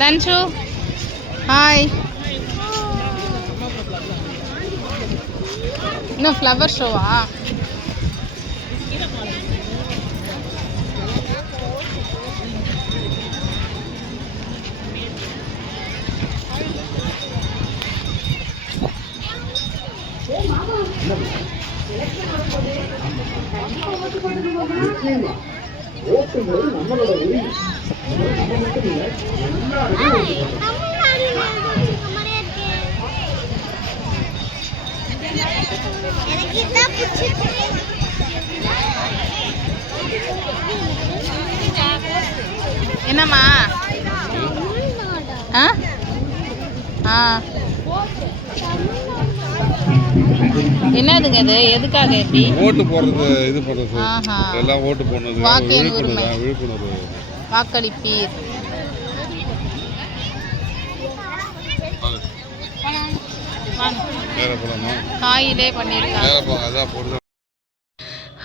தன்ஷு hi. இன்னும் flower ஷோவா? என்னம்மா? என்னதுங்க இது? எதுக்காக எப்படி ஓட்டு போடுறது? இது பண்ணுறது எல்லாம் ஓட்டு போடுறது, விழிப்புணர்வு, வாக்களிப்பீர். காயிலே பண்ணியிருக்காங்க.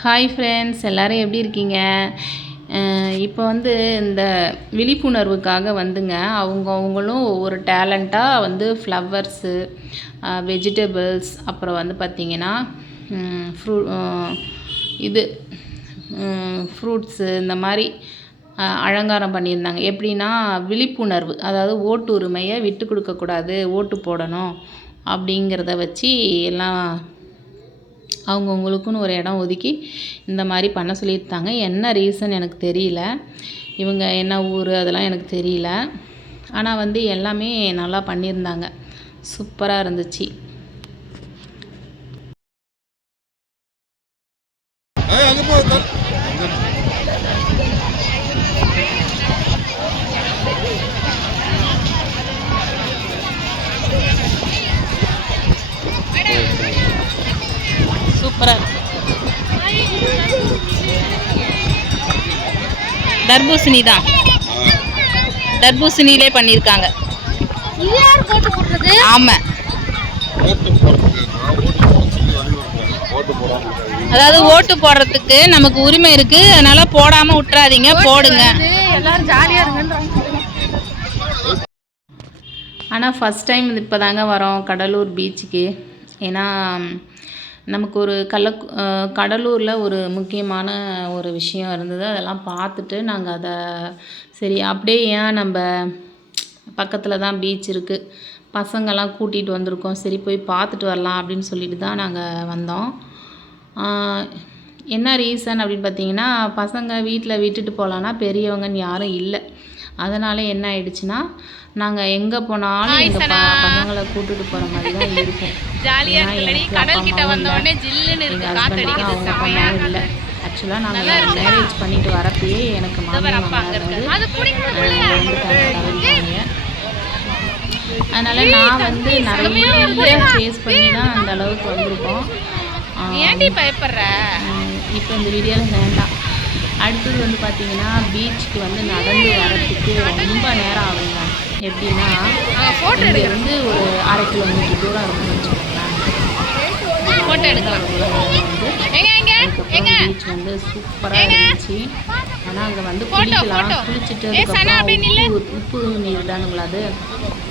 ஹாய் ஃப்ரெண்ட்ஸ், எல்லோரும் எப்படி இருக்கீங்க? இப்போ வந்து இந்த விழிப்புணர்வுக்காக வந்துங்க அவங்களும் ஒவ்வொரு டேலண்ட்டாக வந்து ஃப்ளவர்ஸு, வெஜிடபிள்ஸ், அப்புறம் வந்து பார்த்திங்கன்னா ஃப்ரூட்ஸு இந்த மாதிரி அலங்காரம் பண்ணியிருந்தாங்க. எப்படின்னா விழிப்புணர்வு, அதாவது ஓட்டு உரிமையை விட்டு கொடுக்கக்கூடாது, ஓட்டு போடணும் அப்படிங்கிறத வச்சு எல்லாம் அவங்கவுங்களுக்குன்னு ஒரு இடம் ஒதுக்கி இந்த மாதிரி பண்ண சொல்லியிருந்தாங்க. என்ன ரீசன் எனக்கு தெரியல, இவங்க என்ன ஊர் அதெல்லாம் எனக்கு தெரியல. ஆனால் வந்து எல்லாமே நல்லா பண்ணியிருந்தாங்க, சூப்பராக இருந்துச்சு. சூப்பராக தர்பூசணி தான், தர்பூசணியிலே பண்ணியிருக்காங்க. ஆமாம், அதாவது ஓட்டு போடுறதுக்கு நமக்கு உரிமை இருக்குது, அதனால் போடாமல் விட்டுறாதீங்க, போடுங்க, எல்லாரும் ஜாலியாக இருங்கன்றாங்க. ஆனால் ஃபஸ்ட் டைம் இப்போ தாங்க வரோம் கடலூர் பீச்சுக்கு. ஏன்னா நமக்கு ஒரு கடலூரில் ஒரு முக்கியமான ஒரு விஷயம் இருந்தது, அதெல்லாம் பார்த்துட்டு நாங்கள் அதை சரி அப்படியே ஏன் நம்ம பக்கத்தில் தான் பீச் இருக்குது, பசங்கள்லாம் கூட்டிகிட்டு வந்திருக்கோம், சரி போய் பார்த்துட்டு வரலாம் அப்படின்னு சொல்லிட்டு தான் நாங்கள் வந்தோம். என்ன ரீசன் அப்படின்னு பார்த்தீங்கன்னா, பசங்க வீட்டில் விட்டுட்டு போகலான்னா பெரியவங்கன்னு யாரும் இல்லை. அதனால் என்ன ஆயிடுச்சுன்னா, நாங்கள் எங்கே போனாலும் எங்கள் பசங்களை கூப்பிட்டுட்டு போகிற மாதிரி தான் இருக்கும். எங்கள் ஹஸ்பண்டுக்கு அவங்க பொண்ணும் இல்லை. ஆக்சுவலாக நாங்கள் மேரேஜ் பண்ணிட்டு வரப்பயே எனக்கு மாமியார் தவறிட்டாங்க. அதனால் நான் வந்து நிறைய ஃபேஸ் பண்ணி தான் அந்த அளவுக்கு வந்திருக்கோம். இப்போ இந்த வீடியோவில் வேண்டாம். அடுத்தது வந்து பார்த்திங்கன்னா பீச்சுக்கு வந்து நடந்து வரத்துக்கு ரொம்ப நேரம் ஆகுங்க. எப்படின்னா இங்கேருந்து ஒரு 1/2 கிலோமீட்டர் தூரம் இருக்குன்னு வச்சுக்கோங்களேன். ஃபோட்டோ எடுக்க பீச் வந்து சூப்பராக இருந்துச்சு. ஆனால் அங்கே வந்து குளிக்கலாம், குளிச்சுட்டு அதுக்கப்புறம் உப்பு நீர் தானுங்களா அது,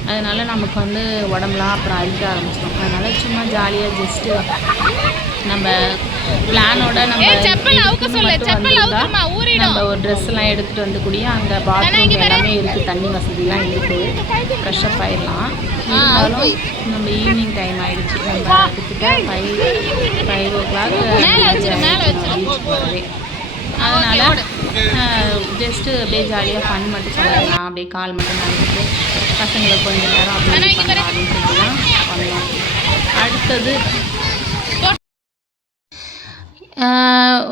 அதனால் நமக்கு வந்து உடம்புலாம் அப்புறம் அரிக்க ஆரம்பிச்சிடும். அதனால் சும்மா ஜாலியாக ஜஸ்ட்டு நம்ம பிளானோட நம்ம ஒரு ட்ரெஸ்லாம் எடுத்துகிட்டு வந்து கூடிய அங்கே பாத்ரூம் எல்லாமே இருக்குது, தண்ணி வசதிலாம் இருக்குது, ஃப்ரெஷ்ஷப் ஆகிடலாம். இருந்தாலும் நம்ம ஈவினிங் டைம் ஆகிடுச்சு, நம்ம கிட்ட 5 o'clock பீச் போகிறதே. அதனால் ஜஸ்ட்டு அப்படியே ஜாலியாக ஃபன் மட்டும் பண்ணலாம், அப்படியே கால் மட்டும் நினைச்சிட்டு பசங்களை கொஞ்சம் நேரம் அப்படியே பண்ணலாம் அப்படின்னு சொல்லி தான் பண்ணலாம். அடுத்தது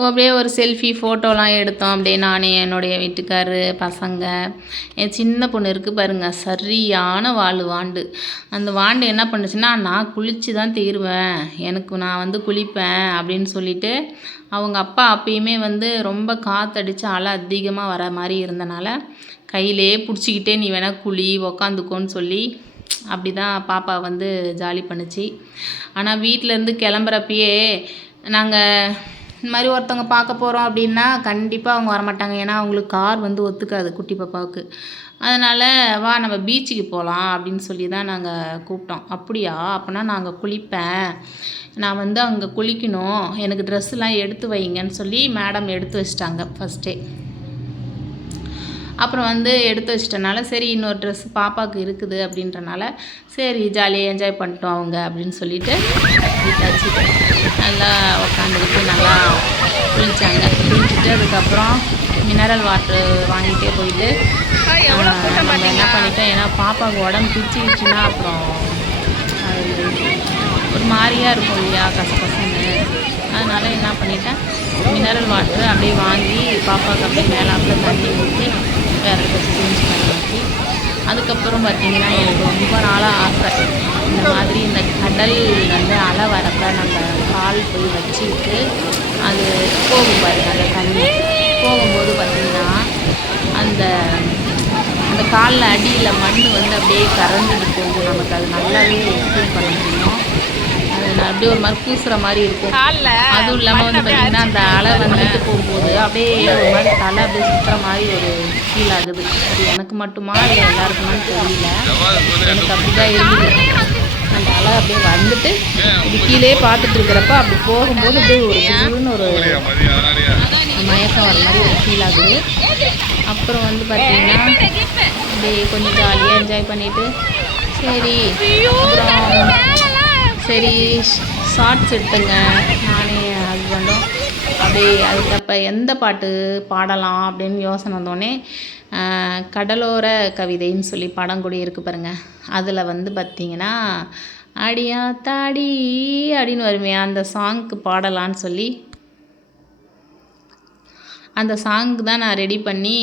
அப்படியே ஒரு செல்ஃபி ஃபோட்டோலாம் எடுத்தோம். அப்படியே நான், என்னுடைய வீட்டுக்காரரு, பசங்க, என் சின்ன பொண்ணு இருக்குது பாருங்கள், சரியான வாண்டு. அந்த வாண்டு என்ன பண்ணுச்சுன்னா, நான் குளித்து தான் தீருவேன், நான் வந்து குளிப்பேன் அப்படின்னு சொல்லிட்டு அவங்க அப்பா அப்பயுமே வந்து ரொம்ப காற்றடிச்சு அலை அதிகமாக வர மாதிரி இருந்தனால கையிலே பிடிச்சிக்கிட்டே நீ வேணால் குளி உக்காந்துக்கோன்னு சொல்லி அப்படி தான் பாப்பா வந்து ஜாலி பண்ணுச்சு. ஆனால் வீட்டிலேருந்து கிளம்புறப்பயே நாங்கள் இந்த மாதிரி ஒருத்தவங்க பார்க்க போகிறோம் அப்படின்னா கண்டிப்பாக அவங்க வரமாட்டாங்க. ஏன்னா அவங்களுக்கு கார் வந்து ஒத்துக்காது குட்டி பாப்பாவுக்கு. அதனால் வா நம்ம பீச்சுக்கு போகலாம் அப்படின்னு சொல்லி தான் நாங்கள் கூப்பிட்டோம். அப்படியா, அப்போனா நான் அங்கே குளிப்பேன், நான் வந்து அங்கே குளிக்கணும், எனக்கு ட்ரெஸ்ஸுலாம் எடுத்து வைங்கன்னு சொல்லி மேடம் எடுத்து வச்சிட்டாங்க ஃபஸ்ட்டே. அப்புறம் வந்து எடுத்து வச்சிட்டனால சரி இன்னொரு ட்ரெஸ் பாப்பாவுக்கு இருக்குது அப்படின்றனால சரி ஜாலியாக என்ஜாய் பண்ணிட்டோம் அவங்க அப்படின்னு சொல்லிட்டு விட்டாச்சு. நல்லா உக்காந்துக்கிட்டு நல்லா குளித்தாங்க. குளிச்சுட்டு அதுக்கப்புறம் மினரல் வாட்ரு வாங்கிட்டே போயிட்டு நம்ம என்ன பண்ணிட்டோம், ஏன்னா பாப்பாவுக்கு உடம்பு பிச்சுக்கிச்சுன்னா அப்புறம் அது ஒரு மாதிரியாக இருக்கும் இல்லையா, கசகசன்னு. அதனால் என்ன பண்ணிட்டேன், மினரல் வாட்ரு அப்படியே வாங்கி பாப்பாவுக்கு அப்படியே மேலாப்பில் தண்ணி ஊற்றி வேறு ட்ரெஸ் சேஞ்ச் பண்ணியாச்சு. அதுக்கப்புறம் பார்த்திங்கன்னா எனக்கு ரொம்ப நாளாக ஆசை, இந்த மாதிரி இந்த கடல் வந்து அலை வரப்போ நம்ம கால் போய் வச்சுக்கிட்டு அது போகும் பாருங்க, அந்த தண்ணி போகும்போது பார்த்திங்கன்னா அந்த அந்த காலில் அடியில் மண் வந்து அப்படியே கரைஞ்சிட்டு போகும். நமக்கு அது நல்லாவே ஃபீல் பண்ண முடியும். அது அப்படியே ஒரு மாதிரி பூசுகிற மாதிரி இருக்கும். அதுவும் இல்லாமல் வந்து பார்த்திங்கன்னா அந்த அலை வந்துட்டு போகும்போது அப்படியே ஒரு மாதிரி தலை அப்படியே சுற்றுற மாதிரி ஒரு ஃபீல் ஆகுது. அது எனக்கு மட்டுமா இல்லை எல்லாருக்குமே தெரியல, எனக்கு அப்படி தான் இருந்தது. அந்த அலை அப்படியே வந்துட்டு இப்படி கீழே பார்த்துட்டு இருக்கிறப்ப அப்படி போகும்போது அப்படியே ஒரு புதுன்னு ஒரு மயக்கம் வர மாதிரி ஒரு ஃபீல் ஆகுது. அப்புறம் வந்து பார்த்திங்கன்னா அப்படியே கொஞ்சம் ஜாலியாக என்ஜாய் பண்ணிவிட்டு சரி அப்புறம் சரி ஷார்ட்ஸ் எடுத்துங்க நானே என் ஹஸ்பண்டும். அப்படியே அதுக்கப்போ எந்த பாட்டு பாடலாம் அப்படின்னு யோசனை வந்தோடனே கடலோர கவிதைன்னு சொல்லி படம் கூட இருக்குது பாருங்கள், அதில் வந்து பார்த்திங்கன்னா அடியா தாடி அப்படின்னு வருமே அந்த சாங்க்கு பாடலான்னு சொல்லி அந்த சாங்க்கு தான் நான் ரெடி பண்ணி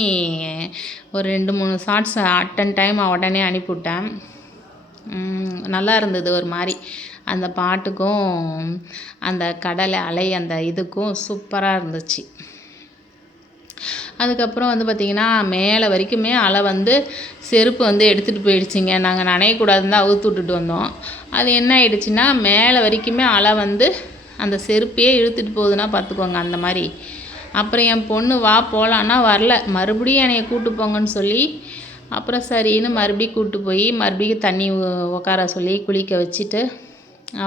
ஒரு 2-3 ஷார்ட்ஸ் அட்டன் டைம் உடனே அனுப்பிவிட்டேன். நல்லா இருந்தது ஒரு மாதிரி, அந்த பாட்டுக்கும் அந்த கடலை அலை அந்த இதுக்கும் சூப்பராக இருந்துச்சு. அதுக்கப்புறம் வந்து பார்த்திங்கன்னா மேலே வரைக்குமே அலை வந்து செருப்பு வந்து எடுத்துகிட்டு போயிடுச்சிங்க. நாங்கள் நனையக்கூடாதுன்னு தான் அவுத்து விட்டுட்டு வந்தோம். அது என்ன ஆயிடுச்சுன்னா மேலே வரைக்குமே அலை வந்து அந்த செருப்பையே இழுத்துட்டு போகுதுன்னா பார்த்துக்கோங்க அந்த மாதிரி. அப்புறம் என் பொண்ணு வா போகலான்னா வரல, மறுபடியும் என்னைய கூப்பிட்டு போங்கன்னு சொல்லி அப்புறம் சரின்னு மறுபடியும் கூப்பிட்டு போய் மறுபடியும் தண்ணி உட்கார சொல்லி குளிக்க வச்சுட்டு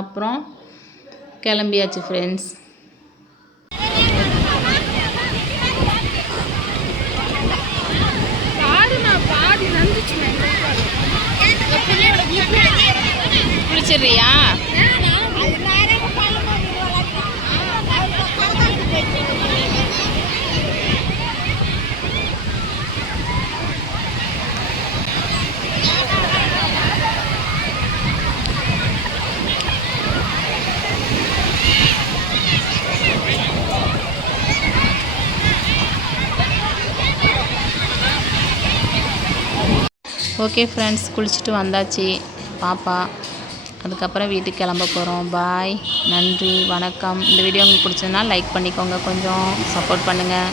அப்புறம் கிளம்பியாச்சு ஃப்ரெண்ட்ஸ். குளிச்சிடுறியா? ஓகே ஃப்ரெண்ட்ஸ், குளிச்சுட்டு வந்தாச்சு பாப்பா. அதுக்கப்புறம் வீட்டுக்கு கிளம்ப போகிறோம். பாய், நன்றி, வணக்கம். இந்த வீடியோ உங்களுக்கு பிடிச்சதுன்னா லைக் பண்ணிக்கோங்க, கொஞ்சம் சப்போர்ட் பண்ணுங்கள்.